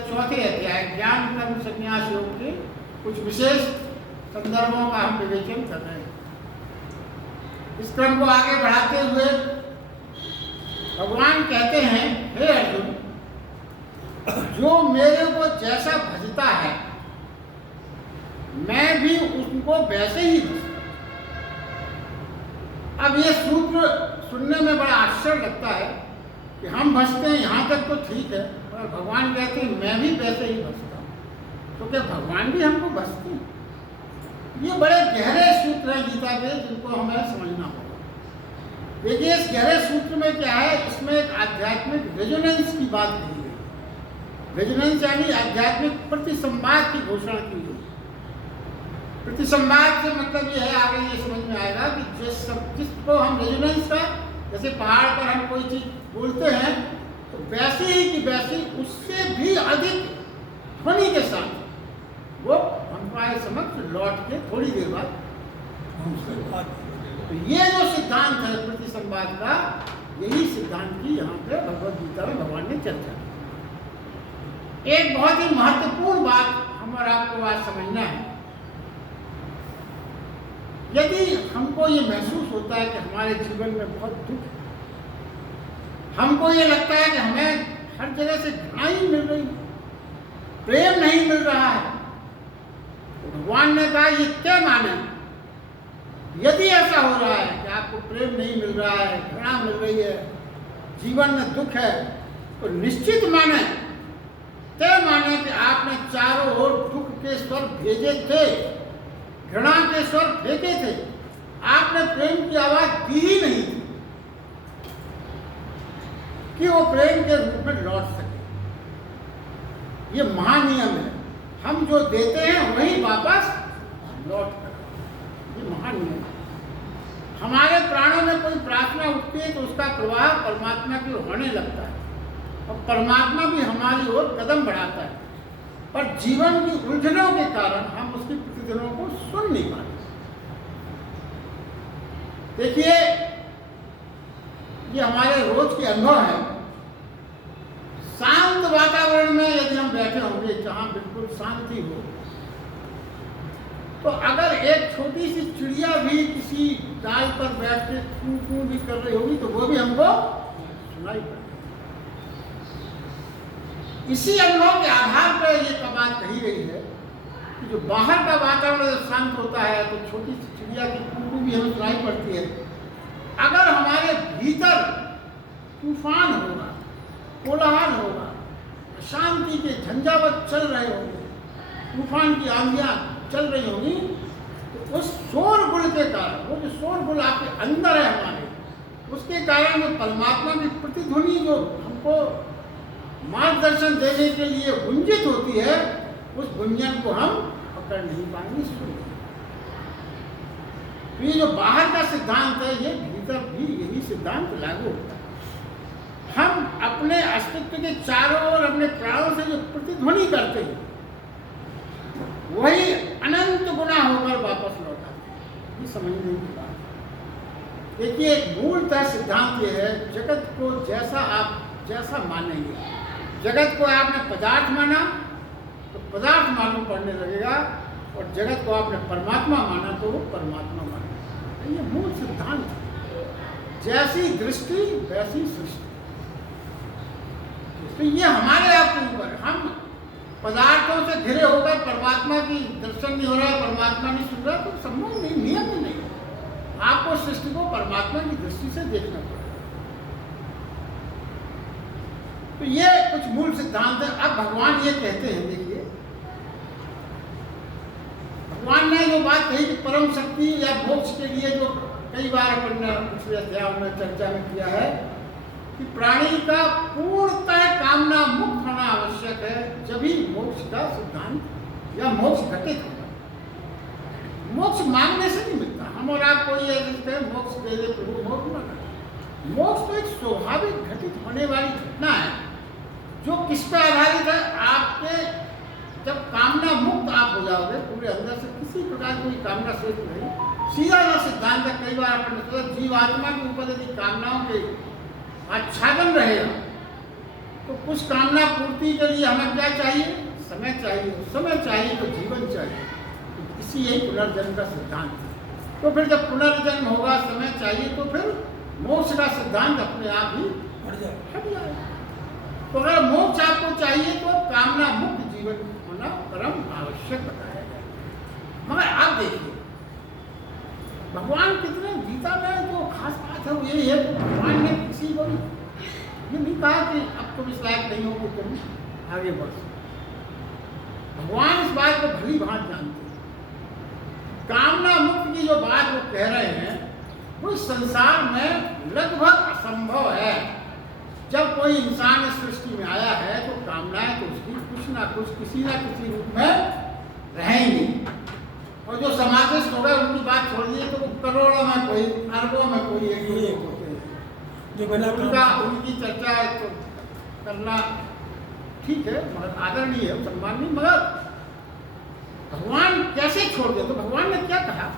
चौथे अध्याय ज्ञान कर्म संन्यास योग के कुछ विशेष संदर्भों का हम विवेचन कर रहे हैं। इस क्रम को आगे बढ़ाते हुए भगवान कहते हैं, हे अर्जुन, जो मेरे को जैसा भजता है मैं भी उनको वैसे ही भजता। अब ये सूत्र सुनने में बड़ा आश्चर्य लगता है कि हम भजते हैं, यहाँ तक तो ठीक है, और भगवान कहते हैं मैं भी वैसे ही भजता हूँ। तो क्या भगवान भी हमको भजते हैं? ये बड़े गहरे सूत्र हैं गीता के, जिनको हमें समझना होगा। देखिए, इस गहरे सूत्र में क्या है, इसमें एक आध्यात्मिक रेजोनेंस की बात कही गई। रेजोनेंस यानी आध्यात्मिक प्रतिसंवाद की घोषणा की गई। प्रतिसंवाद से मतलब ये है, आगे ये समझ में आएगा कि जिसको हम रेजोनेंस का, जैसे पहाड़ पर हम कोई चीज बोलते हैं तो वैसे ही कि वैसे उससे भी अधिक ध्वनि के साथ वो हमारे समक्ष लौट के थोड़ी देर बाद पहुंचते। तो ये जो सिद्धांत है प्रतिसंवाद का, यही सिद्धांत की यहाँ पे भगवद गीता में भगवान ने चर्चा की। एक बहुत ही महत्वपूर्ण बात हम और आपको आज समझना है। यदि हमको ये महसूस होता है कि हमारे जीवन में बहुत दुख है, हमको ये लगता है कि हमें हर जगह से घृणा ही मिल रही है, प्रेम नहीं मिल रहा है, तो भगवान ने कहा ये क्या माने। यदि ऐसा हो रहा है कि आपको प्रेम नहीं मिल रहा है, घृणा मिल रही है, जीवन में दुख है, तो निश्चित माने, तय माने कि आपने चारों ओर दुख के स्वर भेजे थे, घृणा के स्वर फेंके थे, आपने प्रेम की आवाज दी ही नहीं थी कि वो प्रेम के रूप में लौट सके। ये महानियम है, हम जो देते हैं वही वापस लौट कर, ये महानियम है। हमारे प्राणों में कोई प्रार्थना उठती है तो उसका प्रवाह परमात्मा की ओर होने लगता है, और परमात्मा भी हमारी ओर कदम बढ़ाता है, पर जीवन की उलझनों के कारण हम उसकी प्रतिध्वनियों को सुन नहीं पाते। देखिए, ये हमारे रोज के अनुभव है। शांत वातावरण में यदि हम बैठे होंगे, जहां बिल्कुल शांति हो, तो अगर एक छोटी सी चिड़िया भी किसी डाल पर बैठ के कू कू भी कर रही होगी तो वो भी हमको सुनाई पड़ेगी। इसी अनुभव के आधार पर ये बात कही गई है कि जो बाहर का वातावरण शांत होता है तो छोटी सी चिड़िया की कू भी हमें सुनाई पड़ती है। अगर हमारे भीतर तूफान होगा, कोलाहल होगा, शांति के झंझावत चल रहे होंगे, तूफान की आंधियां चल रही होंगी, तो उस शोरगुल के कारण, वो जो शोरगुल आपके अंदर है हमारे, उसके कारण जो परमात्मा की प्रतिध्वनि जो हमको मार्गदर्शन देने के लिए गुंजित होती है, उस गुंजन को हम पकड़ नहीं पाएंगे, सुन। ये जो बाहर का सिद्धांत है, ये भीतर भी यही सिद्धांत लागू होता है। हम अपने अस्तित्व के चारों ओर अपने प्राणों से जो प्रतिध्वनि करते हैं, वही अनंत गुना होकर वापस लौटाते हैं। ये समझने की बात है। देखिए, मूलतः सिद्धांत ये है, जगत को जैसा आप जैसा मानेंगे, जगत को आपने पदार्थ माना तो पदार्थ मालूम पड़ने लगेगा, और जगत को आपने परमात्मा माना तो वो परमात्मा माना। ये मूल सिद्धांत है। जैसी दृष्टि वैसी सृष्टि। तो ये हमारे आपके ऊपर, हम पदार्थों से घिरे होकर परमात्मा की दर्शन नहीं हो रहा है, परमात्मा नहीं सुन रहा, तो संभव नहीं, नियम ही नहीं। आपको सृष्टि को परमात्मा की दृष्टि से देखना पड़ेगा। तो ये कुछ मूल सिद्धांत है। अब भगवान ये कहते हैं, देखिए, भगवान ने जो बात कही कि परम शक्ति या मोक्ष के लिए, जो कई बार अपन ने पिछले अध्याय में चर्चा में किया है कि प्राणी का पूर्णतः कामना मुक्त होना आवश्यक है, जभी मोक्ष का सिद्धांत या मोक्ष घटित होगा। मोक्ष मांगने से नहीं मिलता। हम और आप कोई ये कहते हैं मोक्ष दे दे प्रभु, मोक्ष न करे। मोक्ष तो एक स्वाभाविक घटित होने वाली घटना है, जो किस पर आधारित है। आपके जब कामना मुक्त आप हो जाओगे, पूरे अंदर से किसी प्रकार की कोई कामना शेष नहीं, सीधा सा सिद्धांत है। कई बार आपने सोचा, जीवात्मा के ऊपर यदि कामनाओं के आच्छादन रहेगा तो कुछ कामना पूर्ति के लिए हमें क्या चाहिए? समय चाहिए। समय चाहिए तो जीवन चाहिए। इसी यही पुनर्जन्म का सिद्धांत है। तो फिर जब पुनर्जन्म होगा, समय चाहिए, तो फिर मोक्ष का सिद्धांत अपने आप ही हट जाएगा। तो अगर मोक्ष आपको चाहिए तो कामना मुक्त जीवन होना परम आवश्यक बताया जाए। मगर आप देखिए भगवान कितने गीता में जो खास बात है वो यही है कि भगवान ने किसी को ये नहीं कहा कि अब तुम इस लायक नहीं हो कि तुम आगे बढ़ सकते। भगवान इस बात को भली भांति जानते हैं। कामना मुक्त की जो बात वो कह रहे हैं वो इस संसार में लगभग असंभव है। जब कोई इंसान इस सृष्टि में आया है तो कामनाएं तो उसकी कुछ ना कुछ किसी ना किसी रूप में रहेंगी। और जो समाजिस्ट हो गए उनकी बात छोड़ दिए तो वो करोड़ों में कोई, अरबों में कोई एक लोग होते हैं। उनकी चर्चा तो करना ठीक है, मगर आदरणीय है, सम्माननीय। मगर भगवान कैसे छोड़ दे? तो भगवान ने क्या कहा?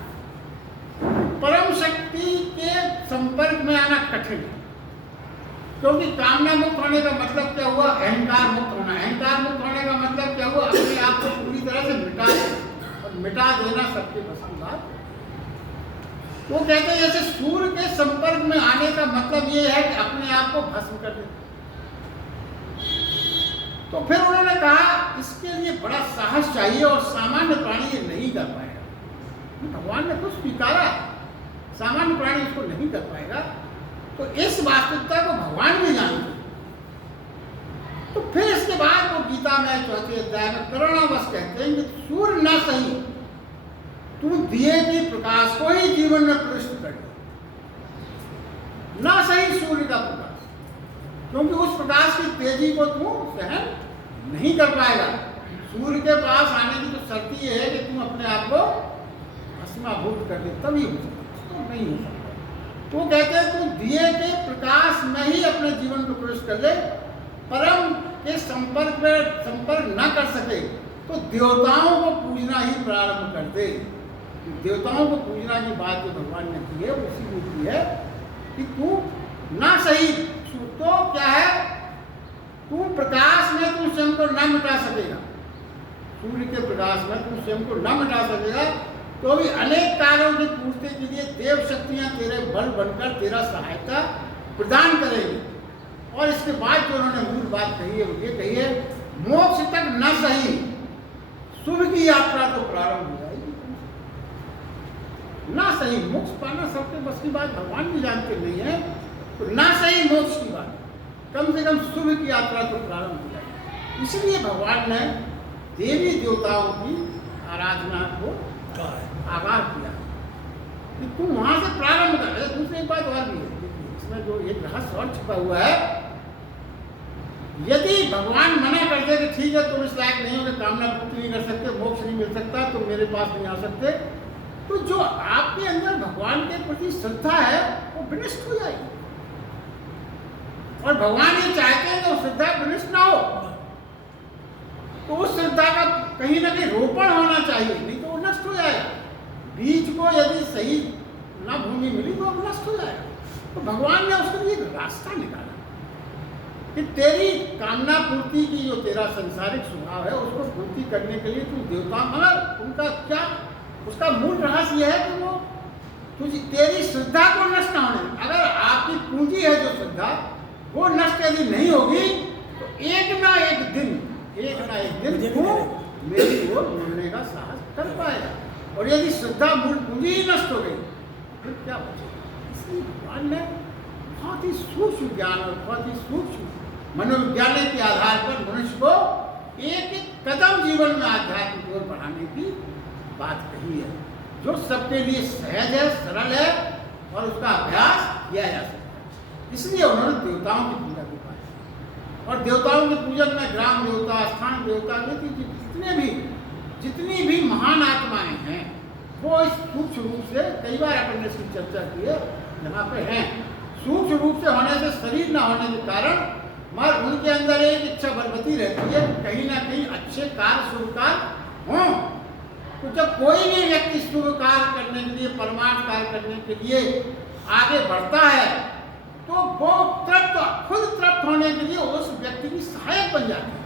परम शक्ति के संपर्क में आना कठिन है। क्योंकि कामना मुक्त होने का मतलब क्या हुआ? अहंकार मुक्त होना। अहंकार मुक्त होने का मतलब क्या हुआ? अपने आप को पूरी तरह से मिटा देना। और मिटा देना सबके बस की बात। वो कहते हैं जैसे सूर्य के संपर्क में आने का मतलब ये है कि अपने आप को भस्म कर देना। तो फिर उन्होंने कहा इसके लिए बड़ा साहस चाहिए और सामान्य प्राणी ये नहीं कर पाएगा। भगवान ने कुछ स्वीकारा, सामान्य प्राणी इसको नहीं कर पाएगा। तो इस वास्तविकता को भगवान भी जानते। तो फिर इसके बाद वो गीता में चौथे अध्याय में करुणावश कहते हैं कि सूर्य न सही तू दिए की प्रकाश को ही जीवन में प्रविष्ट कर दे। न सही सूर्य का प्रकाश, क्योंकि उस प्रकाश की तेजी को तू सहन नहीं कर पाएगा। सूर्य के पास आने की तो शर्त ये है कि तुम अपने आप को भस्मीभूत कर दे, तभी हो सकता, तो नहीं हो सकता। तो कहते हैं तू दिए के प्रकाश में ही अपने जीवन को प्रवेश कर ले। परम के संपर्क न कर सके तो देवताओं को पूजना ही प्रारंभ कर दे। देवताओं को पूजना की बात जो भगवान ने की है उसी में की है कि तू ना सही तो क्या है, तू प्रकाश में तू स्वयं को न मिटा सकेगा। सूर्य के प्रकाश में तू स्वयं को न मिटा सकेगा तो भी अनेक कार्यों की पूर्ति के लिए देव शक्तियां तेरे बल बनकर तेरा सहायता प्रदान करेंगी। और इसके बाद जो उन्होंने मूल बात कही है वो ये कही है मोक्ष तक न सही शुभ की यात्रा तो प्रारंभ हो जाएगी। ना सही मोक्ष पाना सबके बस की बात भगवान भी जानते नहीं है। तो ना सही मोक्ष की बात, कम से कम शुभ की यात्रा तो प्रारंभ हो जाएगी। इसलिए भगवान ने देवी देवताओं की आराधना को आगाह किया कि तुम वहां से प्रारंभ कर। दूसरी एक बात और भी है, इसमें जो एक रहस्य और छिपा हुआ है। यदि भगवान मना कर दे कि ठीक है तुम इस लायक नहीं हो कि कामना पूर्ति नहीं कर सकते, मोक्ष नहीं मिल सकता, तुम मेरे पास नहीं आ सकते, तो जो आपके अंदर भगवान के प्रति श्रद्धा है वो विनष्ट हो जाएगी। और भगवान ये चाहते हैं कि वो श्रद्धा विनष्ट ना हो। तो उस श्रद्धा का कहीं ना कहीं रोपण होना चाहिए, नहीं तो वो नष्ट हो जाएगा। बीज को यदि सही ना भूमि मिली तो वो नष्ट हो जाएगा। तो भगवान ने उसके लिए एक रास्ता निकाला कि तेरी कामना पूर्ति की जो तेरा संसारिक स्वभाव है उसको पूर्ति करने के लिए तू देवता, मगर उनका क्या, उसका मूल रहस्य यह है कि वो तुझे तेरी श्रद्धा को नष्ट ना होने। अगर आपकी पूंजी है जो श्रद्धा वो नष्ट यदि नहीं होगी तो एक ना एक दिन वो मेरी ओर मुड़ने का साहस कर पाएगा। और यदि श्रद्धा मूल पूंजी ही नष्ट हो गई फिर क्या बचेगा? इसलिए भगवान ने बहुत ही सूक्ष्म ज्ञान और बहुत ही सूक्ष्म मनोविज्ञान के आधार पर मनुष्य को एक एक कदम जीवन में आध्यात्म की ओर बढ़ाने की बात कही है, जो सबके लिए सहज है, सरल है और उसका अभ्यास किया जा सकता है। इसलिए उन्होंने देवताओं की पूजा की बात की। और देवताओं के पूजन में ग्राम देवता, स्थान देवता, जितनी भी महान आत्माएं हैं वो इस सूक्ष्म रूप से, कई बार अपन ने इसकी चर्चा की है, यहाँ पे हैं। सूक्ष्म रूप से होने से, शरीर न होने के कारण, मगर उनके अंदर एक इच्छा बलवती रहती है कहीं ना कहीं अच्छे कार्य, शुभ कार्य हों। तो जब कोई भी व्यक्ति शुभ कार्य करने के लिए, परमार्थ कार्य करने के लिए आगे बढ़ता है तो वो तृप्त, खुद तृप्त होने के लिए उस व्यक्ति की सहायक बन जाती है।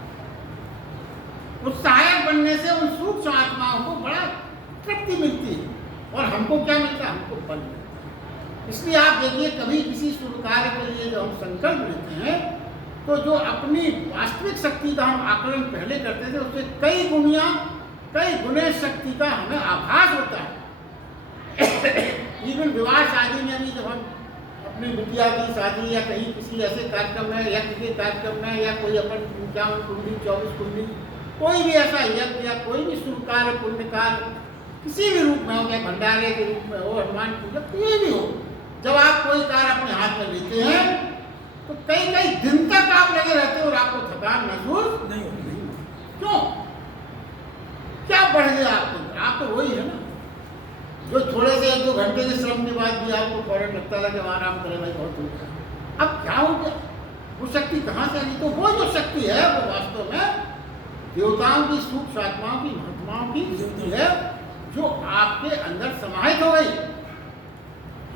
उस सहायक बनने से उन सूक्ष्म आत्माओं को बड़ा तृप्ति मिलती है। और हमको क्या मिलता है? हमको बल मिलता है। इसलिए आप देखिए, कभी किसी शुभ कार्य के लिए जो हम संकल्प लेते हैं, तो जो अपनी वास्तविक शक्ति का हम आकलन पहले करते थे, उससे कई गुने शक्ति का हमें आभास होता है। इवन विवाह शादी में भी जब हम अपनी बिटिया की शादी या कहीं किसी ऐसे कार्यक्रम में या किसी कार्यक्रम में या कोई अपन 51 कुंडली 24 कुंडली कोई भी ऐसा यज्ञ या कोई भी शुभ कार्य पुण्य कार्य किसी भी रूप में हो, या भंडारे के रूप में हो, हनुमान पूजा कोई भी हो, जब आप कोई कार्य अपने हाथ में लेते हैं तो कई दिन तक आप लगे रहते हो और आपको थकान महसूस नहीं होती। क्यों? क्या बढ़ गया आपको? आप तो वही है ना जो थोड़े से 1-2 घंटे के श्रम के बाद भी आपको फौरन लगता है कि आराम करे भाई, बहुत हो गया। अब क्या हो गया? वो शक्ति कहाँ से आई? तो वो जो शक्ति है वो वास्तव में देवताओं की, सूक्ष्म आत्माओं की, महात्माओं की शक्ति है जो आपके अंदर समाहित हो गई।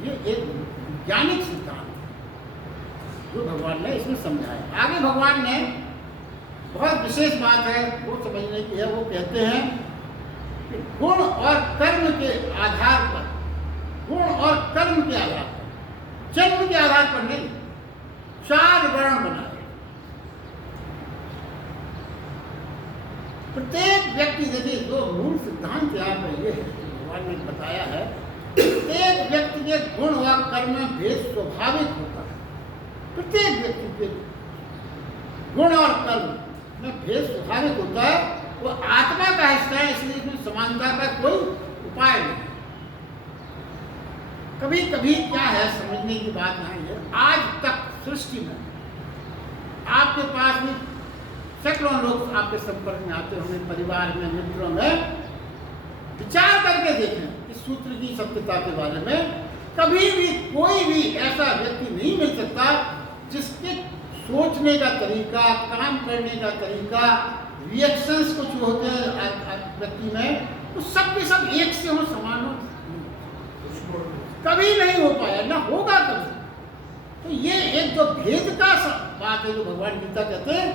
ये एक वैज्ञानिक सिद्धांत है जो भगवान ने इसमें समझाया। आगे भगवान ने बहुत विशेष बात है वो समझने की है। वो कहते हैं कि गुण और कर्म के आधार पर, गुण और कर्म के आधार पर, जन्म के आधार पर नहीं, 4 वर्ण बना रहे। प्रत्येक व्यक्ति, देखिए जो मूल सिद्धांत यहाँ पर ये है, भगवान ने बताया है, प्रत्येक व्यक्ति के गुण और कर्म में भेद स्वाभाविक होता है। प्रत्येक व्यक्ति के गुण और कर्म में भेद स्वाभाविक होता है। वो आत्मा का हिस्सा है, इसलिए इसमें समानता का कोई उपाय नहीं। कभी कभी क्या है समझने की बात नहीं है, आज तक सृष्टि में आपके पास भी सैकड़ों लोग आपके संपर्क में आते होंगे, परिवार में, मित्रों में, विचार करके देखें इस सूत्र की सत्यता के बारे में। कभी भी कोई भी ऐसा व्यक्ति नहीं मिल सकता जिसके सोचने का तरीका, काम करने का तरीका, रिएक्शंस कुछ होते हैं व्यक्ति में, तो सब के सब एक से हो, समान हो, कभी नहीं हो पाया, ना होगा कभी। तो ये एक जो भेद का बात है जो भगवान गीता कहते हैं,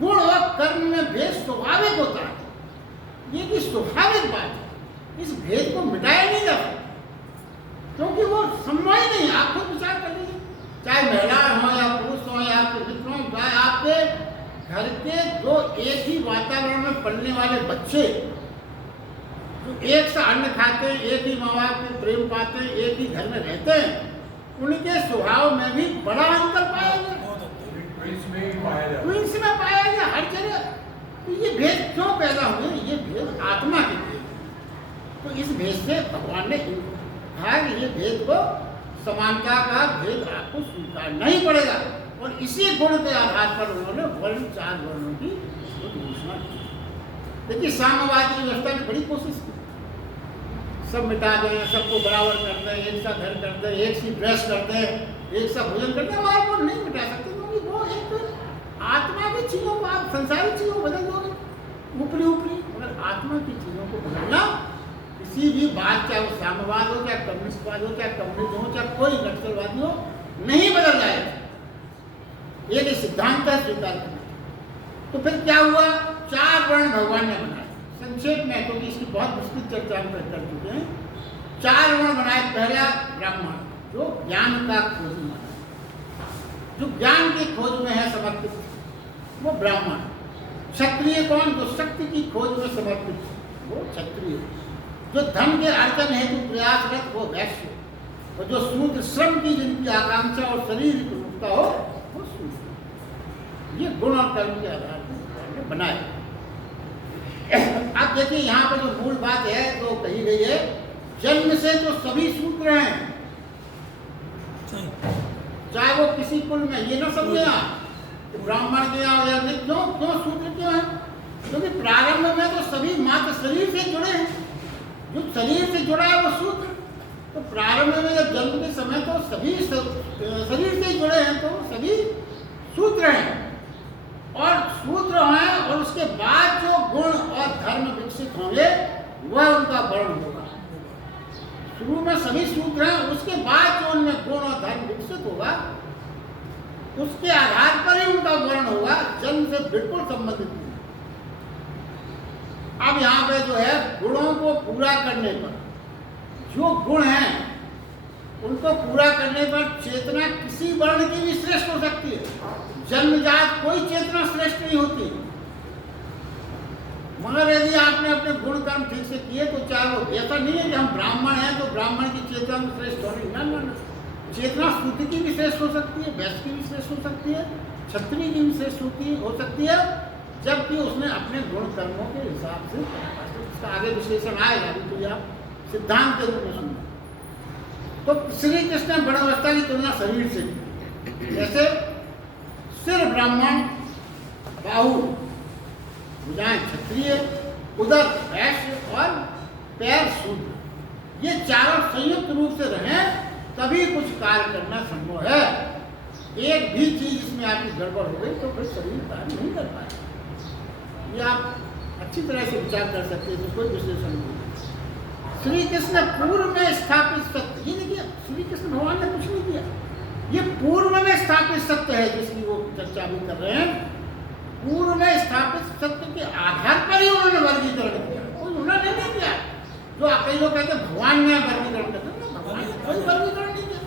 गुण और कर्म में भेद स्वाभाविक होता है। ये भी स्वाभाविक बात है, इस भेद को मिटाया नहीं जा सकता, क्योंकि वो संभव ही नहीं। आप खुद विचार कर लीजिए, चाहे महिला हो या पुरुष हो या आपके मित्र हो, चाहे आपके घर के जो एक ही वातावरण में पलने वाले बच्चे, जो एक सा अन्न खाते हैं, एक ही माँ बाप के प्रेम पाते हैं, एक ही घर में रहते हैं, उनके स्वभाव में भी बड़ा अंतर पाया गया। ट्विंस में पाया गया हर जगह। तो ये भेद क्यों पैदा हुए? ये भेद आत्मा के भेद। तो इस भेद से भगवान ने कहा कि ये भेद को, समानता का भेद आपको स्वीकारना ही पड़ेगा। और इसी गुण के आधार पर उन्होंने वर्ण, 4 वर्णों की घोषणा की। देखिए साम्यवाद की व्यवस्था की बड़ी कोशिश की, सब मिटा दें, सबको बराबर कर दें, एक सा घर कर दें, एक सी ड्रेस कर दें, एक सा भोजन कर दें। हमारे को नहीं मिटा सकते, क्योंकि वो एक आत्मा की चीज़ों को आप संसारी चीज़ों को बदल दोगे ऊपरी ऊपरी। मगर आत्मा की चीज़ों को बदलना किसी भी बात, चाहे वो साम्यवाद हो, चाहे कम्युनिस्टवाद हो, चाहे कम्युनिज्म हो, चाहे कोई नक्सलवादी हो, नहीं बदल जाएगा। एक सिद्धांत है स्वीकार करना। तो फिर क्या हुआ? 4 वर्ण भगवान ने बनाए। संक्षेप में, क्योंकि इसकी बहुत विस्तृत चर्चा हम कर चुके हैं। 4 वर्ण बनाए। पहला ब्राह्मण, जो ज्ञान का खोजी माना, जो ज्ञान की खोज में है समर्पित, वो ब्राह्मण। क्षत्रिय कौन? जो शक्ति की खोज में समर्पित, वो क्षत्रिय। जो धन के अर्जन हेतु प्रयासरत, वो वैश्य। और जो शूद्र, श्रम की जिनकी आकांक्षा और शरीर की प्रमुखता हो, वो शूद्र। ये गुण और कर्म के आधार पर बनाए। अब देखिए यहाँ पर जो मूल बात है तो कही गई है, जन्म से तो सभी शूद्र हैं, चाहे वो किसी कुल में। ये ना समझे आप ब्राह्मण के यहाँ या क्यों शूद्र क्यों है? क्योंकि प्रारंभ में तो सभी मात्र शरीर से जुड़े हैं। जो शरीर से जुड़ा है वो शूद्र। तो प्रारंभ में जब जन्म के समय तो सभी शरीर से जुड़े हैं, तो सभी शूद्र हैं। और शूद्र हैं, और उसके बाद जो गुण और धर्म विकसित होंगे वह उनका वर्ण होगा। शुरू में सभी शूद्र हैं, उसके बाद जो उनमें गुण और धर्म विकसित होगा उसके आधार पर ही उनका वर्ण होगा, जन्म से बिल्कुल संबंधित नहीं। अब यहाँ पे जो है गुणों को पूरा करने पर, जो गुण हैं उनको पूरा करने पर चेतना किसी वर्ण की भी श्रेष्ठ हो सकती है। जन्मजात कोई चेतना श्रेष्ठ नहीं होती, मगर यदि आपने अपने गुण कर्म ठीक से किए तो चाहे वो, ऐसा नहीं है कि हम ब्राह्मण हैं तो ब्राह्मण की चेतना में श्रेष्ठ हो रही, ना। चेतना शुद्ध की भी श्रेष्ठ हो सकती है, वैश्य की भी श्रेष्ठ हो सकती है, क्षत्रिय की भी श्रेष्ठ हो सकती है, जबकि उसने अपने गुण कर्मों के हिसाब से, इसका आगे विश्लेषण आएगा, अभी तो आप सिद्धांत के रूप में सुनना। तो श्री कृष्ण ने वर्णावस्था की तुलना शरीर से की, जैसे सिर ब्राह्मण, बाहु भुजाएं क्षत्रिय, उदर वैश्य और पैर शूद्र, ये चारों संयुक्त रूप से रहें तभी कुछ कार्य करना संभव है। एक भी चीज इसमें आपकी गड़बड़ हो गई तो फिर शरीर कार्य नहीं कर पाएगा। ये आप अच्छी तरह से विचार कर सकते हैं, तो कोई विश्लेषण नहीं। श्री कृष्ण पूर्व में स्थापित सत्य, ये देखिए श्री कृष्ण भगवान ने कुछ नहीं किया, ये पूर्व में स्थापित सत्य है जिसकी वो चर्चा भी कर रहे हैं। पूर्व में स्थापित सत्य के आधार पर ही उन्होंने वर्गीकरण किया, कोई उन्होंने नहीं किया। जो कई लोग कहते हैं भगवान ने वर्गीकरण किया, भगवान ने कोई वर्गीकरण नहीं किया।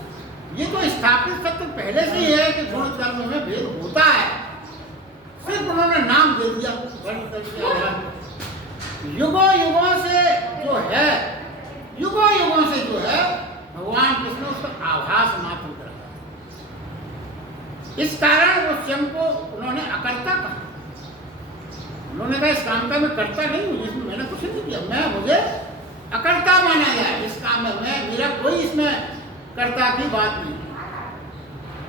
ये तो स्थापित सत्य पहले से ही है कि गुण कर्म में भेद होता है, सिर्फ उन्होंने नाम दे दिया वर्गीकरण के आधार पर। युगों युगों से जो है, युगों युगों से जो है भगवान कृष्ण उसका आभास मात्र करा। इस कारण वो स्वयं को उन्होंने अकर्ता कहा। उन्होंने कहा इस काम का मैं कर्ता नहीं हूँ, इसमें मैंने कुछ नहीं किया, मुझे अकर्ता माना गया इस काम में, मेरा कोई इसमें कर्ता की बात नहीं।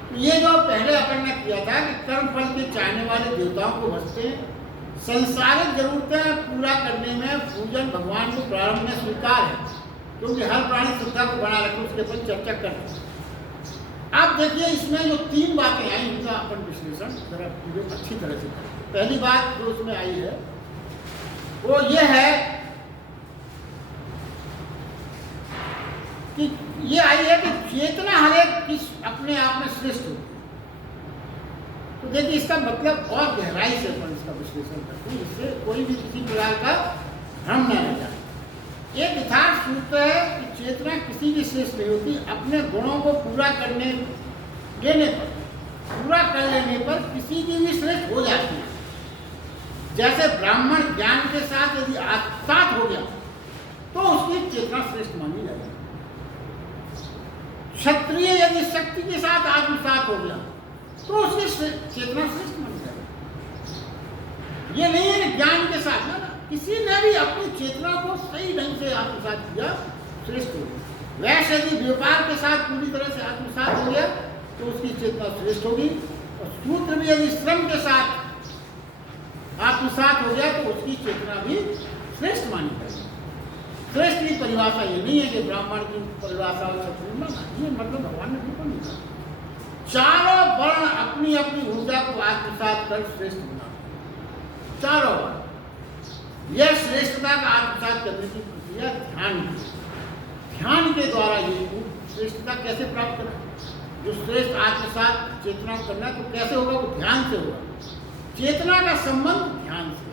तो ये जो पहले अपन ने किया था कि कर्म फल के चाहने वाले देवताओं को भजते हैं, संसारिक जरूरतें पूरा करने में पूजन भगवान को प्रारंभ में स्वीकार है, क्योंकि हर प्राणी श्रद्धा को बना रखे, उसके ऊपर चर्चा करते हैं। आप देखिए इसमें जो तीन बातें आई उनका अपन विश्लेषण जरा अच्छी तरह से करें। पहली बात जो उसमें आई है वो ये है कि ये आई है कि चेतना हर एक किस अपने आप में श्रेष्ठ होती है। तो देखिए इसका मतलब और गहराई से अपन इसका विश्लेषण करते हैं, इससे कोई भी किसी प्रकार का भ्रम न रह जाए। एक यथार्थ सूत्र है कि चेतना किसी की श्रेष्ठ नहीं होती, अपने गुणों को पूरा कर लेने पर किसी की भी श्रेष्ठ हो जाती है। जैसे ब्राह्मण ज्ञान के साथ यदि आत्मसात हो गया तो उसकी चेतना श्रेष्ठ मानी जाएगी। क्षत्रिय यदि शक्ति के साथ आत्मसात हो गया तो उसकी चेतना श्रेष्ठ मानी जाएगी। ये नहीं है ज्ञान के साथ ना, किसी ने भी अपनी चेतना को सही ढंग से आत्मसात किया श्रेष्ठ हो गया। वैसे यदि व्यापार के साथ पूरी तरह से आत्मसात हो गया तो उसकी चेतना श्रेष्ठ होगी, और शूद्र भी यदि श्रम के साथ आत्मसात हो गया तो उसकी चेतना भी श्रेष्ठ मानी जाएगी। श्रेष्ठ की परिभाषा ये नहीं है कि ब्राह्मण की परिभाषा और क्षत्रिय माना, ये मतलब भगवान ने बिल्कुल नहीं कहा। चारों वर्ण अपनी अपनी ऊर्जा को आत्मसात कर श्रेष्ठ बना, चारों वर्ण। यह श्रेष्ठता का आत्मसात करने की प्रक्रिया ध्यान के द्वारा ये श्रेष्ठता कैसे प्राप्त करना, जो श्रेष्ठ आत्मसात चेतना करना तो कैसे होगा, वो ध्यान से होगा। चेतना का संबंध ध्यान से,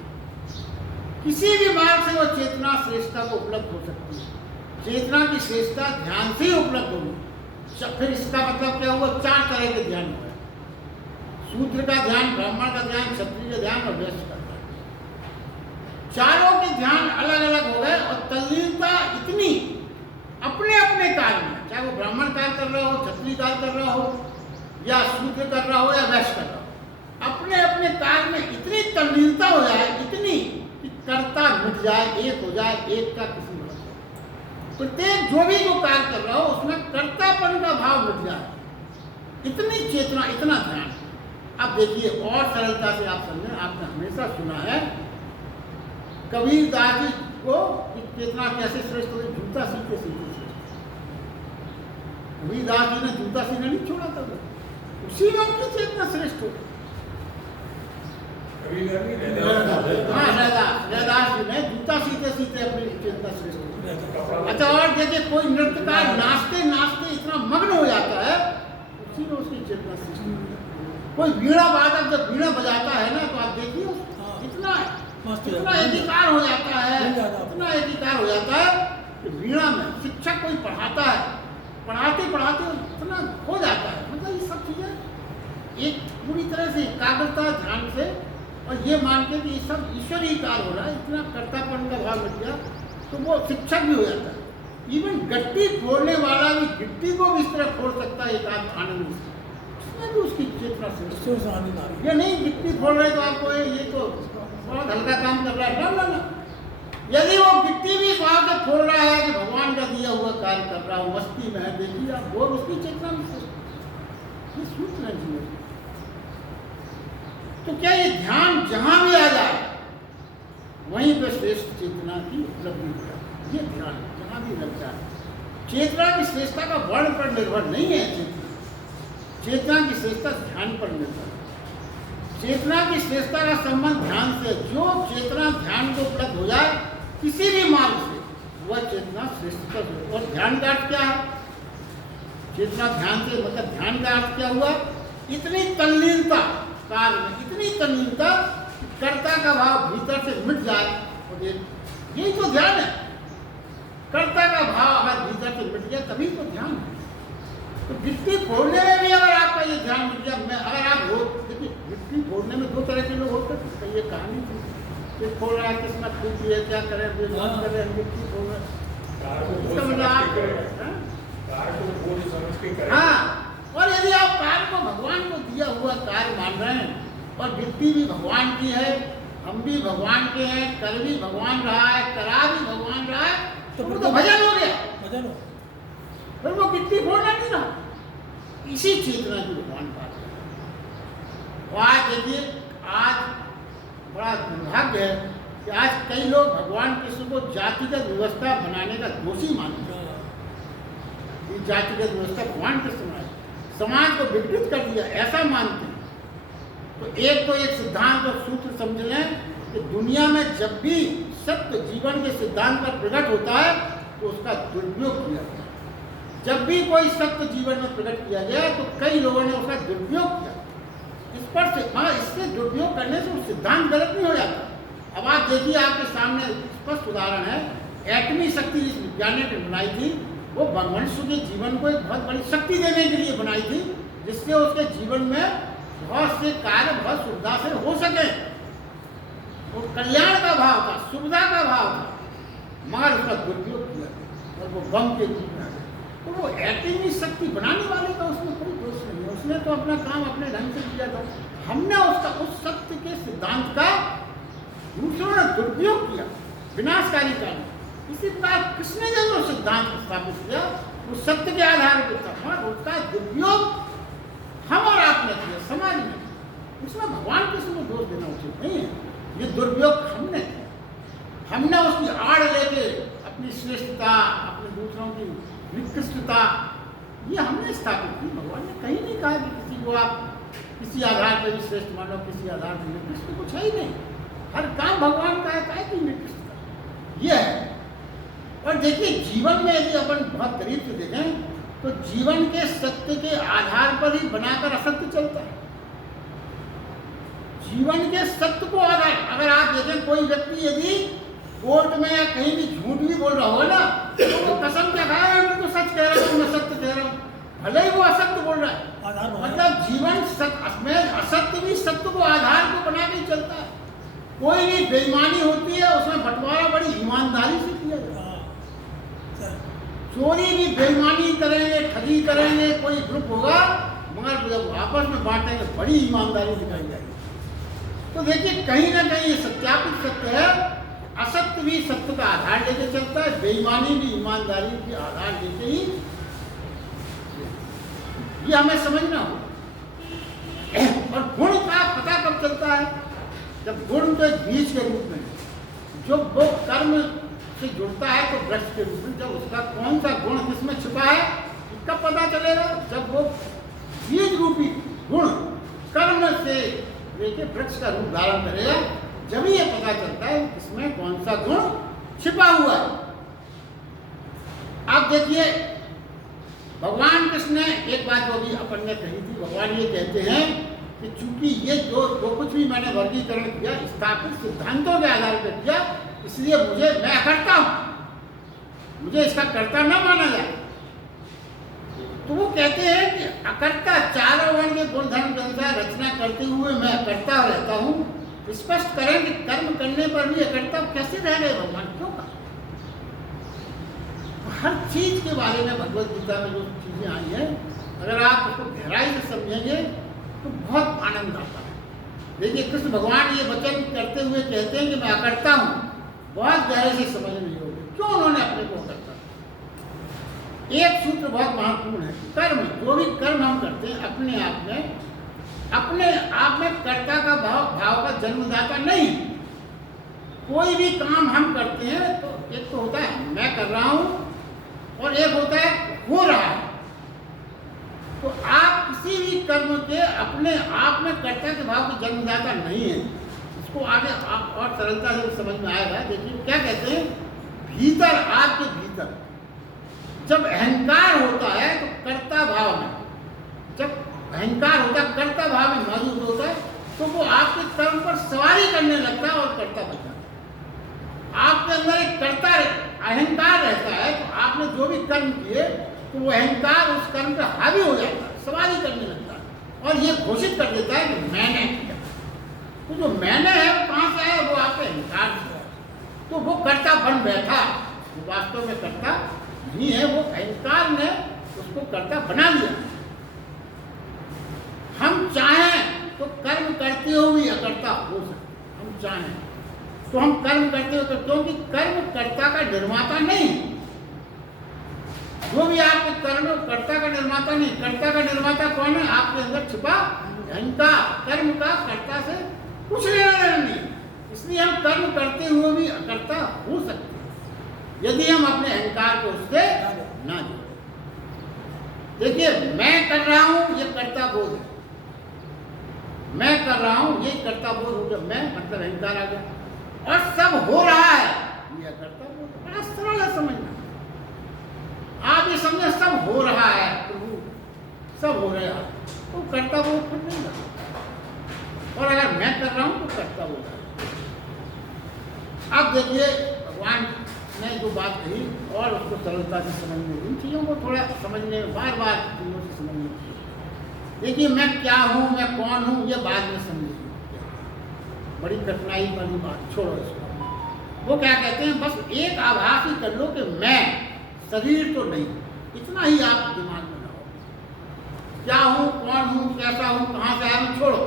किसी भी मार्ग से वो चेतना श्रेष्ठता को उपलब्ध हो सकती है। चेतना की श्रेष्ठता ध्यान से ही उपलब्ध होगी। फिर इसका मतलब क्या हुआ, चार तरह के ध्यान हुआ, शूद्र का ध्यान, ब्राह्मण का ध्यान, क्षत्रिय का ध्यान और वैश्य का ध्यान। चारों के ध्यान अलग अलग हो गए और तल्लीनता इतनी अपने अपने कार्य में, चाहे वो ब्राह्मण कार्य कर रहा हो, क्षत्रिय कार्य कर रहा हो, या शूद्र कर रहा हो या वैश्य कर रहा हो, अपने अपने कार्य में इतनी तल्लीनता हो जाए, इतनी कि कर्ता मिट जाए, एक हो जाए, एक का किसी में प्रत्येक जो भी जो कार्य कर रहा हो उसमें कर्तापन का भाव मिट जाए, इतनी चेतना, इतना ध्यान। अब देखिए और सरलता से आप समझें, आपने हमेशा सुना है कबीर दास जी को चेतना कैसे श्रेष्ठ होती, जूता सीखते सीखते श्रेष्ठ। कबीर दास जी ने जूता सीखना नहीं छोड़ा था, उसी में उनकी चेतना श्रेष्ठ हो। हाँ, रैदास जी ने जूता सीखते सीखते अपनी चेतना श्रेष्ठ हो। अच्छा, और देखिए कोई नृत्यकार नाचते नाचते इतना मग्न हो जाता है, उसी में उसकी चेतना श्रेष्ठ हो। कोई वीणा वादक जब वीणा बजाता है ना, तो आप देखिए इतना एकीकार हो जाता है, इतना एकीकार हो जाता है कि वीणा में शिक्षक कोई पढ़ाता है, पढ़ाते पढ़ाते इतना हो जाता है। मतलब ये सब चीज़ें एक पूरी तरह से एकाग्रता ध्यान से, और ये मान के कि ये सब ईश्वरीय कार्य हो रहा है, इतना कर्तापन का भाव मिट गया, तो वो शिक्षक भी हो जाता है। इवन गट्टी फोड़ने वाला भी गिट्टी को भी इस तरह फोड़ सकता है एक आनंद से, उसमें भी उसकी चेतना से। ये नहीं गिट्टी फोड़ रहे तो आपको ये तो बहुत हल्का काम कर रहा है, ना ना ना। यदि वो गिट्टी भी वहां से फोड़ रहा है कि भगवान का दिया हुआ कार्य कर रहा हूँ, मस्ती में है, देखिए आप, वो उसकी चेतना में ये सूचना जीवन। तो क्या ये ध्यान जहां भी आ जाए वहीं पर श्रेष्ठ चेतना की उपलब्धि हो जाए। ये ध्यान जहां भी लग जाए, चेतना की श्रेष्ठता का वर्ण पर निर्भर नहीं है। चेतना की श्रेष्ठता ध्यान पर निर्भर है। चेतना की श्रेष्ठता का संबंध ध्यान से। जो चेतना ध्यान को उपलब्ध हो जाए किसी भी मार्ग से, वह चेतना श्रेष्ठता है। और ध्यान का अर्थ क्या है? चेतना ध्यान से मतलब ध्यान का अर्थ क्या हुआ? इतनी तल्लीनता कार्य में, इतनी तल्लीनता कि कर्ता का भाव भीतर से मिट जाए, और यही तो ध्यान है। कर्ता का भाव अगर भीतर से मिट गया तभी तो ध्यान है। तो गिट्टी फोड़ने में भी अगर आपका ये ध्यान मिट गया, मैं अगर आप हो, देखिए गिट्टी फोड़ने में दो तरह के लोग होते हैं। ये कहानी थी, ये फोड़ रहा है, किस्मत टूटी है, क्या करें, बात कर रहे हैं, गिट्टी फोड़ रहे हैं, इसका मतलब आप हाँ। और यदि आप कार्य को भगवान को दिया हुआ कार्य मान रहे हैं, और गिट्टी भी भगवान की है, हम भी भगवान के हैं, कर भी भगवान रहा है, करा भी भगवान रहा है, तो भजन हो गया। भजन हो, फिर वो गिट्टी फोड़ना नहीं रहा। इसी चेतना की भगवान बात है। और आज देखिए, आज बड़ा दुर्भाग्य है कि आज कई लोग भगवान कृष्ण को जातिगत व्यवस्था बनाने का दोषी मानते हैं। ये जातिगत व्यवस्था भगवान कृष्ण बनाए, समाज को विकृत कर दिया, ऐसा मानते हैं। तो एक सिद्धांत और सूत्र समझ लें कि दुनिया में जब भी सत्य जीवन के सिद्धांत पर प्रकट होता है तो उसका दुरुपयोग किया गया। जब भी कोई सत्य जीवन में प्रकट किया गया तो कई लोगों ने उसका दुरुपयोग किया। इस पर से इससे दुरुपयोग करने से वो सिद्धांत गलत नहीं हो जाता। अब आप देखिए, आपके सामने स्पष्ट उदाहरण है, एटमी शक्ति जिस वैज्ञानिक ने बनाई थी, वो मनुष्य के जीवन को एक बहुत बड़ी शक्ति देने के लिए बनाई थी, जिससे उसके जीवन में बहुत से कार्य बहुत सुविधा से हो सके। वो कल्याण का भाव था, सुविधा का भाव था, मगर उसका दुरुपयोग किया और वो बम के रूप में आ गया। तो वो एटमी शक्ति बनाने वाले का उसमें कोई दोष नहीं है, उसने तो अपना काम अपने ढंग से किया था। हमने उसका उस सत्य के सिद्धांत का दूसरों ने दुरुपयोग किया, विनाशकारी कार्य। इसी प्रकार कृष्ण ने जो सिद्धांत स्थापित किया वो सत्य के आधार पर था, उसका दुरुपयोग हम और आपने किया समाज में। उसमें भगवान कृष्ण को दोष देना उचित नहीं है। ये दुरुपयोग हमने उसकी आड़ लेके अपनी श्रेष्ठता, अपने दूसरों की निकृष्टता, ये हमने स्थापित की। भगवान ने कहीं नहीं कहा कि किसी को आप किसी आधार पर भी श्रेष्ठ मानो, किसी आधार पर निकृष्ट, कुछ है ही नहीं। हर काम भगवान का है कि निकृष्टता ये है। और देखिए, जीवन में यदि अपन बहुत करीब से देखें तो जीवन के सत्य के आधार पर ही बनाकर असत्य चलता है। जीवन के सत्य को आधार, अगर आप देखें कोई व्यक्ति यदि कोर्ट में या कहीं भी झूठ भी बोल रहा हो ना, तो वो कसम क्या खाया, मैं तो सच कह रहा हूँ, मैं सत्य कह रहा हूँ, भले ही वो असत्य बोल रहा है। मतलब जीवन में असत्य भी सत्य को आधार को बना के चलता है। कोई भी बेईमानी होती है उसमें बंटवारा बड़ी ईमानदारी से किया जाता है। चोरी भी बेईमानी करेंगे, ठगी करेंगे, कोई ग्रुप होगा, मगर जब आपस में बांटेंगे बड़ी ईमानदारी दिखाई जाएगी। तो देखिए, कहीं ना कहीं ये सत्यापित सत्य है, असत्य भी सत्य का आधार लेके चलता है, बेईमानी भी ईमानदारी के आधार लेके ही, ये हमें समझना होगा। और गुण का पता कब चलता है? जब गुण तो एक बीज के रूप में, जो वो कर्म से जुड़ता है तो वृक्ष के रूप में, जब उसका कौन सा गुण किसमें छिपा है इसका पता चलेगा जब वो बीज रूपी गुण कर्म से लेके वृक्ष का रूप धारण करेगा, जब ही ये पता चलता है किसमें कौन सा गुण छिपा हुआ है। आप देखिए, भगवान कृष्ण ने एक बात जो अभी अपन ने कही थी, भगवान ये कहते हैं कि चूंकि ये जो कुछ भी मैंने वर्गीकरण किया स्थापित सिद्धांतों के आधार पर किया, इसलिए मैं अकर्ता हूं, मुझे इसका कर्ता न माना जाए। तो वो कहते हैं कि अकर्ता चारों वर्ण के गुणधर्म के अनुसार रचना करते हुए मैं अकर्ता रहता हूं। स्पष्ट करें कि कर्म करने पर भी अकर्ता कैसे रह गए भगवान, क्यों कहा? हर चीज के बारे में भगवत गीता में जो चीजें आई हैं, अगर आप उसको गहराई से समझेंगे तो बहुत आनंद आता है। देखिए कृष्ण भगवान ये वचन करते हुए कहते हैं कि मैं अकर्ता हूं, बहुत गहरे से समझ नहीं होगी क्यों उन्होंने अपने को अकर्ता। एक सूत्र बहुत महत्वपूर्ण है, कर्म, जो भी कर्म हम करते हैं अपने आप में कर्ता का भाव का जन्मदाता नहीं। कोई भी काम हम करते हैं तो एक तो होता है मैं कर रहा हूं और एक होता है हो रहा है। तो आप किसी भी कर्म के अपने आप में कर्ता के भाव के जन्मदाता नहीं है। इसको आगे आप और सरलता से समझ में आएगा। देखिए क्या कहते हैं, भीतर, आपके भीतर जब अहंकार होता है तो कर्ता भाव में, जब अहंकार होता है कर्ता भाव में मौजूद होता है तो वो आपके कर्म पर सवारी करने लगता है और कर्ता बनता है। आपके अंदर एक कर्ता अहंकार रहता है तो आपने जो भी कर्म किए तो वो अहंकार उस कर्म पर हावी हो जाता है, सवारी करने लगता है और ये घोषित कर देता है कि मैंने किया। तो जो मैंने है वो कहाँ से है, वो आपके अहंकार से है। तो वो कर्ता बन बैठा, वो वास्तव में कर्ता नहीं है, वो अहंकार ने उसको कर्ता बना लिया। हम चाहें तो कर्म करते हुए भी अकर्ता हो सकते, हम चाहें तो हम कर्म करते हो, क्योंकि कर्म कर्ता का निर्माता नहीं। जो भी आपके कर्म कर्ता का निर्माता नहीं, कर्ता का निर्माता कौन है? आपके अंदर छिपा अहंकार। कर्म का कर्ता से कुछ लेना नहीं, इसलिए हम कर्म करते हुए भी अकर्ता हो सकते हैं यदि हम अपने अहंकार को उससे ना जोड़ें। देखिए मैं कर रहा हूं ये कर्ता बोध है, मैं कर रहा हूं ये कर्ता बोध हो गया, मैं मतलब अहंकार आ गया, और सब हो रहा है ये कर्ता बोध। बड़ा सरल है समझना। आप ये समझे सब हो रहा है, प्रभु सब हो रहा है तो कर्ता बोध फिर नहीं लगा। और अगर मैं कर रहा हूं तो कर्ता बोध है। अब देखिए भगवान ने जो बात कही और उसको सरलता से समझने, इन चीज़ों को थोड़ा समझने में बार बार चीज़ों से समझने की। देखिए मैं क्या हूँ, मैं कौन हूँ, ये बाद में समझिए, बड़ी कठिनाई वाली बात छोड़ो इसको। वो क्या कहते हैं, बस एक आभास ही कर लो कि मैं शरीर तो नहीं, इतना ही आप दिमाग में लाओ। क्या हूँ, कौन हूँ, कैसा हूँ, कहाँ से आया हूँ, छोड़ो,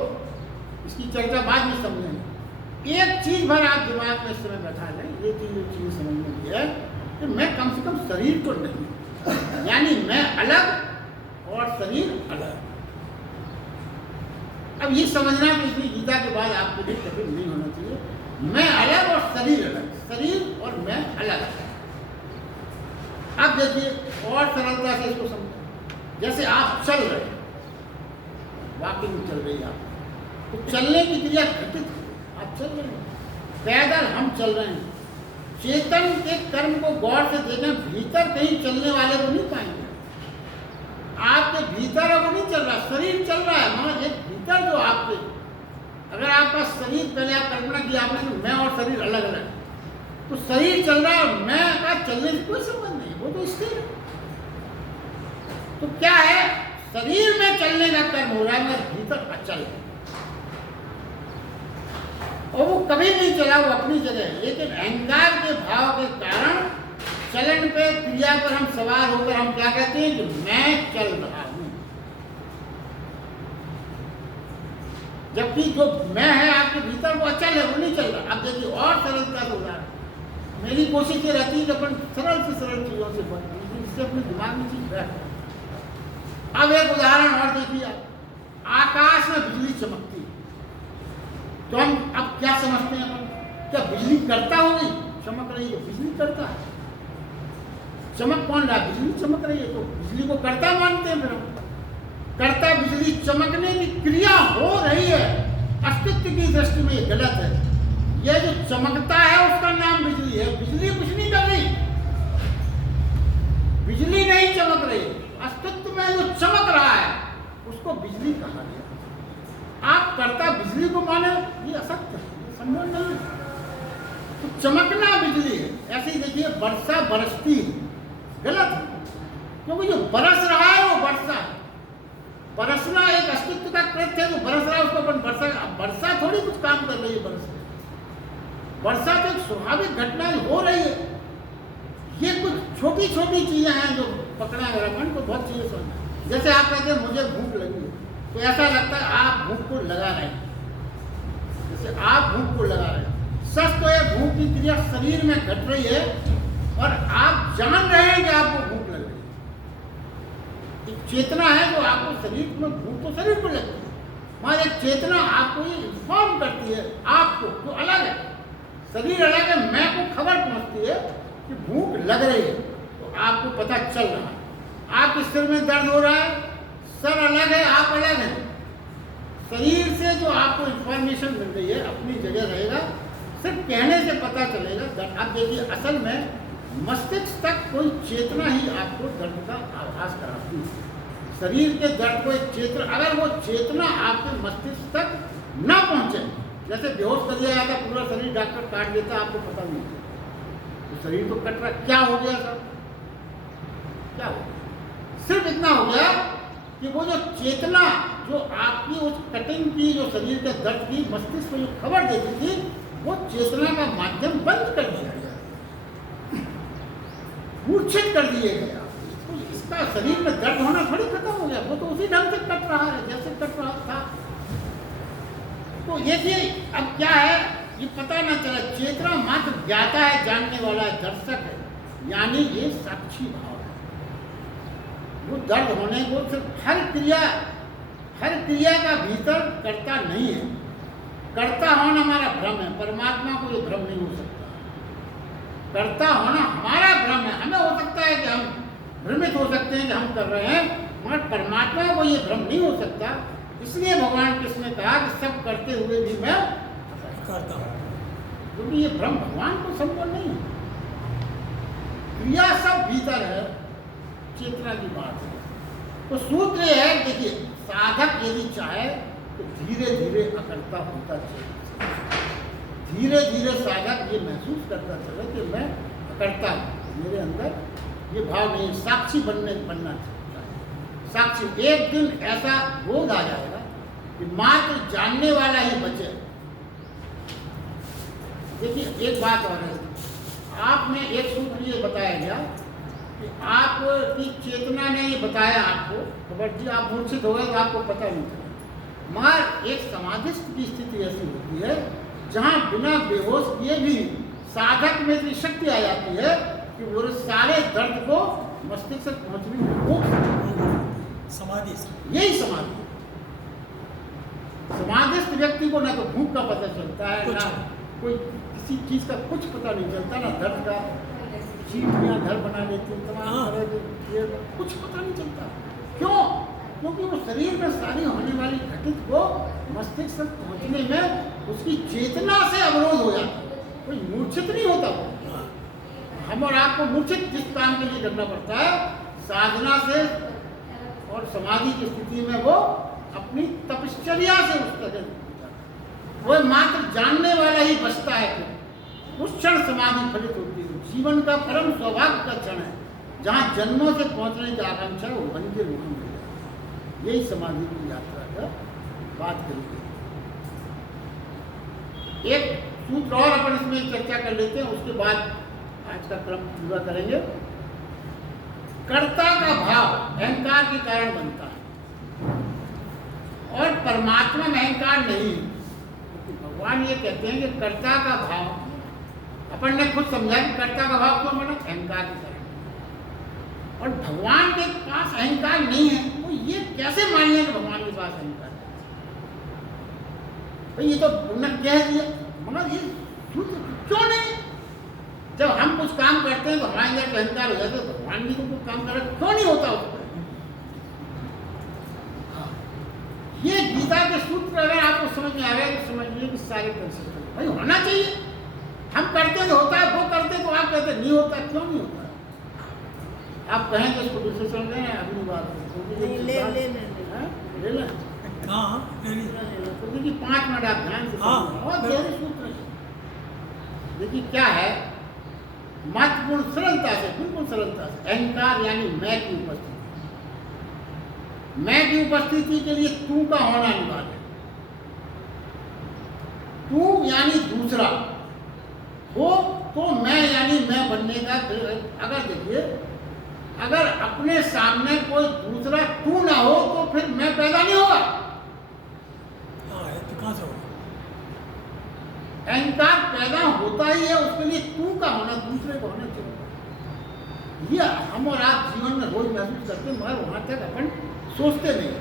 इसकी चर्चा बाद में समझेंगे। एक चीज भर आप दिमाग में इस समय बैठा लें, ये चीज समझ में की है कि मैं कम से कम शरीर तो नहीं, यानी मैं अलग और शरीर अलग। अब ये समझना कि इसी गीता के बाद आपके लिए कठिन नहीं होना चाहिए। मैं अलग और शरीर अलग, शरीर और मैं अलग। अब देखिए और सरलता से इसको समझें। जैसे आप चल रहे हैं, वॉकिंग चल रही है आप, तो चलने की क्रिया घटित, आप चल रहे हैं, पैदल हम चल रहे हैं। चेतन के कर्म को गौर से देखें, भीतर कहीं चलने वाले को नहीं पाएंगे। आपके भीतर अब नहीं चल रहा, शरीर चल रहा है, मगर एक भीतर जो आपके, अगर आपका शरीर, पहले आप कल्पना की आपने कि मैं और शरीर अलग अलग, तो शरीर चल रहा है, मैं का चलने से कोई संबंध नहीं, वो तो स्थिर है। तो क्या है, शरीर में चलने का कर्म हो रहा है मगर भीतर अचल है, और वो कभी नहीं चला, वो अपनी जगह है। लेकिन अहंकार के भाव के कारण चलन पे, क्रिया पर हम सवार होकर हम क्या कहते हैं कि मैं चल रहा हूं, जबकि जो मैं है आपके भीतर वो अचल है, वो नहीं चल रहा। अब देखिए और सरलता से उदाहरण, मेरी कोशिश ये रहती है कि अपन सरल से सरल चीजों से बने, इससे अपने दिमाग में चीज बैठ। अब एक उदाहरण और देखिए, आकाश में बिजली चमकती है तो हम अब क्या समझते हैं, अपन क्या बिजली करता होगी, चमक रही है, बिजली करता है। चमक कौन रहा, बिजली चमक रही है, तो बिजली को करता मानते हैं। फिर हम करता, बिजली चमकने की क्रिया हो रही है, अस्तित्व की दृष्टि में ये गलत है। ये जो चमकता है उसका नाम बिजली है, बिजली कुछ नहीं कर रही, बिजली नहीं चमक रही, अस्तित्व में जो चमक रहा है उसको बिजली कहा गया। आप कर्ता बिजली को माने, ये असत्य है, ये संभव नहीं है। तो चमकना बिजली है, ऐसे ही देखिए वर्षा बरसती है, गलत है, क्योंकि जो बरस रहा है वो वर्षा है। बरसना एक अस्तित्व का कृत्य है, जो बरस रहा है उसको अपन वर्षा, वर्षा थोड़ी कुछ काम कर रही है। वर्षा तो एक स्वाभाविक घटना हो रही है। ये कुछ छोटी छोटी चीजें हैं जो पकड़ा है मन को, बहुत चीजें समझ। जैसे आप कहते हैं मुझे भूख लगी है, तो ऐसा लगता है आप भूख को लगा रहे हैं, जैसे आप भूख को लगा रहे हैं। सच तो ये भूख की क्रिया शरीर में घट रही है और आप जान रहे हैं कि आपको भूख लग रही है। एक चेतना है जो आपको शरीर में, भूख तो शरीर को लगती है, मगर एक चेतना आपको ये इन्फॉर्म करती है, आपको जो अलग है, शरीर अलग है, मैं को खबर पहुंचती है कि भूख लग रही है, तो आपको पता चल रहा है। आपके सिर में दर्द हो रहा है, सर अलग है, आप अलग हैं। शरीर से जो आपको इंफॉर्मेशन मिल रही है अपनी जगह रहेगा, सिर्फ कहने से पता चलेगा। अब देखिए असल में मस्तिष्क तक कोई चेतना ही आपको दर्द का आभास कराती है। शरीर के दर्द को एक चेतना, अगर वो चेतना आपके मस्तिष्क तक न पहुंचे, जैसे बेहोश कर दिया जाता पूरा शरीर, डॉक्टर काट देता, आपको पता नहीं चलता, तो शरीर तो कट रहा, क्या हो गया सर, क्या हो गया? सिर्फ इतना हो गया कि वो जो चेतना जो आपकी उस कटिंग की, जो शरीर के दर्द की मस्तिष्क को जो खबर देती थी, वो चेतना का माध्यम बंद कर दिया गया, मूर्छित कर दिए गया। तो इसका शरीर में दर्द होना थोड़ी खत्म हो गया, वो तो उसी ढंग से कट रहा है जैसे कट रहा था। तो ये अब क्या है, ये पता ना चला, चेतना मात्र ज्ञाता है, जानने वाला है, दर्शक है, यानी ये साक्षी भाव है। वो दर्द होने को सिर्फ हर क्रिया का भीतर कर्ता नहीं है। कर्ता होना हमारा भ्रम है, परमात्मा को ये भ्रम नहीं हो सकता। कर्ता होना हमारा भ्रम है, हमें हो सकता है कि हम भ्रमित हो सकते हैं कि हम कर रहे हैं, मगर परमात्मा को ये भ्रम नहीं हो सकता। इसलिए भगवान कृष्ण ने कहा कि सब करते हुए भी मैं करता हूँ, क्योंकि ये भ्रम भगवान को संभव नहीं है। क्रिया सब भीतर है, चेतना की बात है। तो सूत्र ये है, देखिए साधक यदि चाहे तो धीरे धीरे अकर्ता होता चले, धीरे धीरे साधक ये महसूस करता चले कि मैं अकर्ता हूँ, मेरे अंदर ये भाव नहीं, साक्षी बनना चाहता है। साक्षी, एक दिन ऐसा बोध आ जाएगा कि मात्र जानने वाला ही बचे। देखिए एक बात और है, आपने एक सूत्र ये बताया गया कि आपकी चेतना ने ये बताया आपको, खबर दी, आप मूर्छित हो गए तो आपको पता नहीं चला। मगर एक समाधिस्थ की स्थिति ऐसी होती है जहाँ बिना बेहोश किए भी साधक में इतनी शक्ति आ जाती है कि वो सारे दर्द को मस्तिष्क तक पहुँचने में रोक समाधि, यही समाधि। समाधिस्थ व्यक्ति को ना तो भूख का पता चलता है, ना कोई किसी चीज का कुछ पता नहीं चलता, ना दर्द का, चीटियाँ घर बना लेती हैं, तमाम तरह के कुछ पता नहीं चलता। क्यों? क्योंकि वो शरीर में सारी होने वाली घटित को मस्तिष्क तक पहुँचने में उसकी चेतना से अवरोध हो जाता है, कोई मूर्छित नहीं होता वो। हम और आपको मूर्छित जिस काम के लिए करना पड़ता है, साधना से और समाधि की स्थिति में वो अपनी तपश्चर्या से उस तरह वो मात्र जानने वाला ही बचता है। उस क्षण समाधि फलित होती है, जीवन का परम सौभाग्य का क्षण है, जहाँ जन्मों से पहुंचने की आकांक्षा वो मंदिर रूप में, यही समाधि की यात्रा का बात करी गई। एक सूत्र और अपन इसमें चर्चा कर लेते हैं, उसके बाद आज का क्रम पूरा करेंगे। कर्ता का भाव अहंकार के कारण बनता है और परमात्मा में अहंकार नहीं। भगवान ये कहते हैं कि कर्ता का भाव, अपन ने खुद समझा कि कर्ता का भाव क्यों बना, अहंकार के कारण, और भगवान के पास अहंकार नहीं है। वो ये कैसे मान लिया कि भगवान के पास अहंकार है? भाई ये तो उन्होंने कह दिया, मगर ये क्यों नहीं? जब हम कुछ काम करते हैं तो हमारे अंदर अहंकार हो जाता है, भगवान भी तो कुछ काम कर रहे, क्यों नहीं होता उसको? ये गीता के सूत्र अगर आपको समझ में आ रहा है तो समझिए कि सारे कंसेप्ट भाई होना चाहिए। हम करते तो होता है, वो करते तो आप कहते नहीं होता, क्यों नहीं होता? आप कहें तो इसको दूसरे समझ लें, अपनी बात ले लें। हाँ ले ली। तो देखिए 5 मिनट आप ध्यान से हाँ, सुनिए, बहुत गहरे सूत्र है। देखिए क्या है, महत्वपूर्ण सरलता से, बिल्कुल सरलता से, अहंकार यानी मैं की उपस्थिति। मैं की उपस्थिति के लिए तू का होना अनिवार्य है। तू यानी दूसरा हो तो मैं यानी मैं बनने का। अगर देखिए, अगर अपने सामने कोई दूसरा तू ना हो तो फिर मैं पैदा नहीं होगा। हाँ ये तो कहाँ से होगा? अहंकार पैदा होता ही है, उसके लिए तू का होना, दूसरे को होना चाहिए। ये हम और आप जीवन में रोज महसूस करते हैं, मगर वहां तक अपन सोचते नहीं।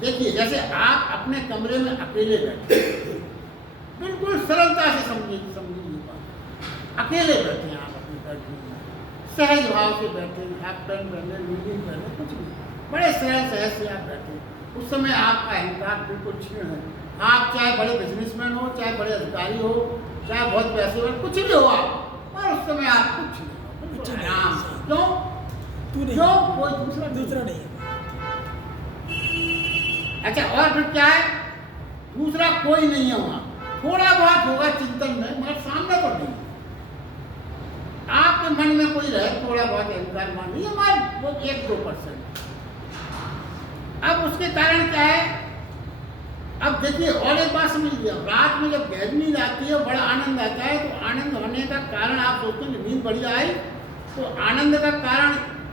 देखिए जैसे आप अपने कमरे में अकेले बैठे, बिल्कुल सरलता से समझिए ये बात। अकेले बैठे हैं आप अपने बेडरूम में, सहज भाव से बैठे, हाफ पैंट पहने, नीली पहने, कुछ नहीं, बड़े सरल सहज से आप बैठे। उस समय आपका अहंकार बिल्कुल क्षीण है। आप चाहे बड़े बिजनेसमैन हो, चाहे बड़े अधिकारी हो, चाहे बहुत पैसे हो, कुछ भी हो आप, पर उस समय आप कुछ नहीं हो, बिल्कुल आराम से। क्यों? तू नहीं, क्यों? कोई दूसरा नहीं है। अच्छा, और फिर क्या है? दूसरा कोई नहीं है वहां। थोड़ा बहुत होगा चिंतन में, मगर सामने तो नहीं। आपके मन में कोई रहे थोड़ा बहुत अहंकार मान लीजिए, मगर वो 1-2%। अब उसके कारण क्या है? अब देखिए और एक बात समझ लीजिए, रात में जब गहरी नींद आती है, बड़ा आनंद आता है, तो आनंद होने का कारण आप सोचते हैं नींद बढ़िया आई, तो आनंद का कारण,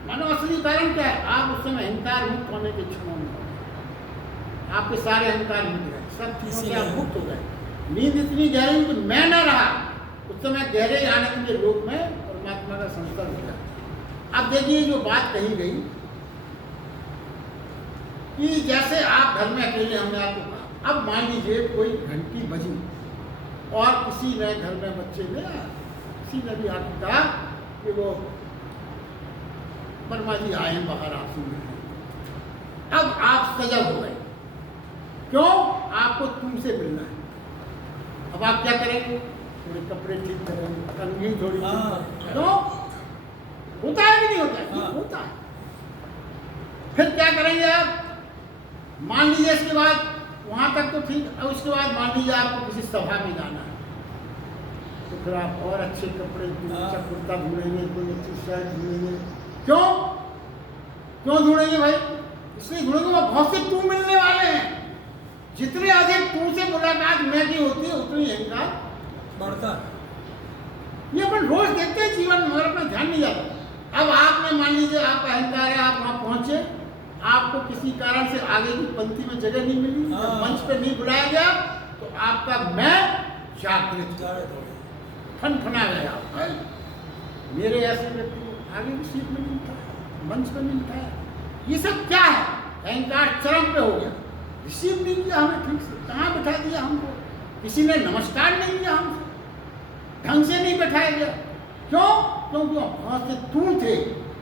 मानो असली कारण क्या है? आप उस समय अहंकार मुक्त होने के क्षणों में, आपके सारे अहंकार मिट गए, सब चीजों से आप मुक्त हो गए। नींद इतनी गहरी कि मैं ना रहा, उस समय गहरे आनंद के रूप में परमात्मा का संस्पर्श हो गया। अब देखिए जो बात कही गई कि जैसे आप घर में अकेले, हमने आपको कहा, अब मान लीजिए कोई घंटी बजी और किसी ने घर में बच्चे ने, किसी ने भी आपको कहा कि वो वर्मा जी आए हैं बाहर आपसे मिलने। अब आप सजग हो गए, क्यों? आपको तुमसे मिलना है। अब आप क्या करेंगे? थोड़े कपड़े ठीक करेंगे, कंघी थोड़ी, क्यों? होता है कि नहीं होता है? हाँ। होता है। फिर क्या करेंगे आप? मान लीजिए इसके बाद वहां तक तो ठीक, अब उसके बाद मान लीजिए आपको किसी सभा में जाना है, तो फिर आप और अच्छे कपड़े, अच्छा कुर्ता ढूंढेंगे, कोई अच्छी शर्ट ढूंढेंगे। क्यों? क्यों ढूंढेंगे भाई? इसलिए ढूंढेंगे, वो बहुत से तू मिलने वाले हैं। जितने अधिक तू से मुलाकात मैं की होती है, उतनी अहंकार बढ़ता। ये अपन रोज देखते हैं जीवन में, मगर अपना ध्यान नहीं जाता। अब आपने मान लीजिए आपका अहंकार है, आप वहां पहुंचे, आपको किसी कारण से आगे की पंक्ति में जगह नहीं मिली, मंच पे नहीं बुलाया गया, तो आपका मैं जागृत फनफना गया। मेरे ऐसे व्यक्ति को आगे की सीट में नहीं मिलता, मंच पे नहीं मिलता है। ये सब क्या है? अहंकार चरम पे हो गया। रिसीव नहीं किया हमें ठीक से, कहाँ बैठा दिया हमको, किसी ने नमस्कार नहीं किया हमसे, ढंग से नहीं बैठाया गया। क्यों? क्योंकि बहुत से तू थे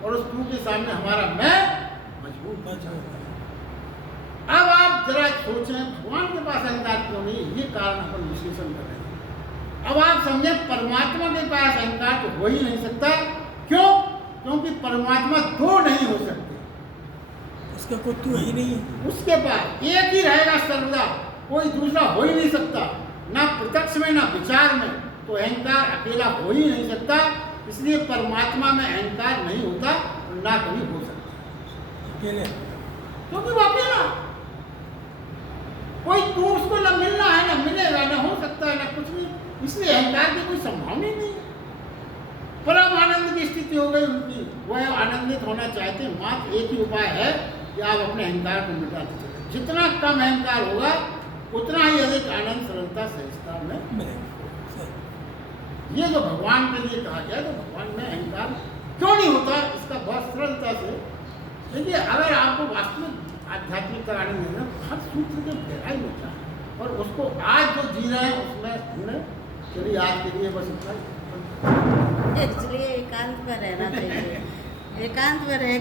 और उस तू के सामने हमारा मैं मजबूत बचा। अब आप जरा सोचें, भगवान के पास अहंकार क्यों नहीं? ये कारण अपन विश्लेषण कर रहे हैं। अब आप समझे, परमात्मा के पास अहंकार तो हो ही नहीं सकता। क्यों? क्योंकि परमात्मा दो नहीं हो सकते, उसका कोई तू ही नहीं है। उसके पास एक ही रहेगा सर्वदा, कोई दूसरा हो ही नहीं सकता, ना प्रत्यक्ष में ना विचार में। तो अहंकार अकेला हो ही नहीं सकता, इसलिए परमात्मा में अहंकार नहीं होता और ना कभी हो सकता अकेले, क्योंकि वो अकेला, कोई तू उसको न मिलना है, ना मिलेगा, ना हो सकता है, ना कुछ नहीं। इसलिए अहंकार की कोई संभावना ही नहीं है। परम आनंद की स्थिति हो गई उनकी, वह आनंदित होना चाहते हैं। मात्र एक ही उपाय है कि आप अपने अहंकार को मिटाते चले। जितना कम अहंकार होगा, उतना ही अधिक आनंद, सरलता, सहजता में। ये जो भगवान के लिए कहा गया, तो भगवान में अहंकार क्यों नहीं होता, इसका बहुत सरलता से देखिए। अगर आपको वास्तविक आध्यात्मिक आनंद है ना, हर सूत्र के गहराई होता है, और उसको आज जो जी रहे हैं उसमें हमने, चलिए आज के लिए बस इतना। इसलिए एकांत में रहना चाहिए, एकांत में रह के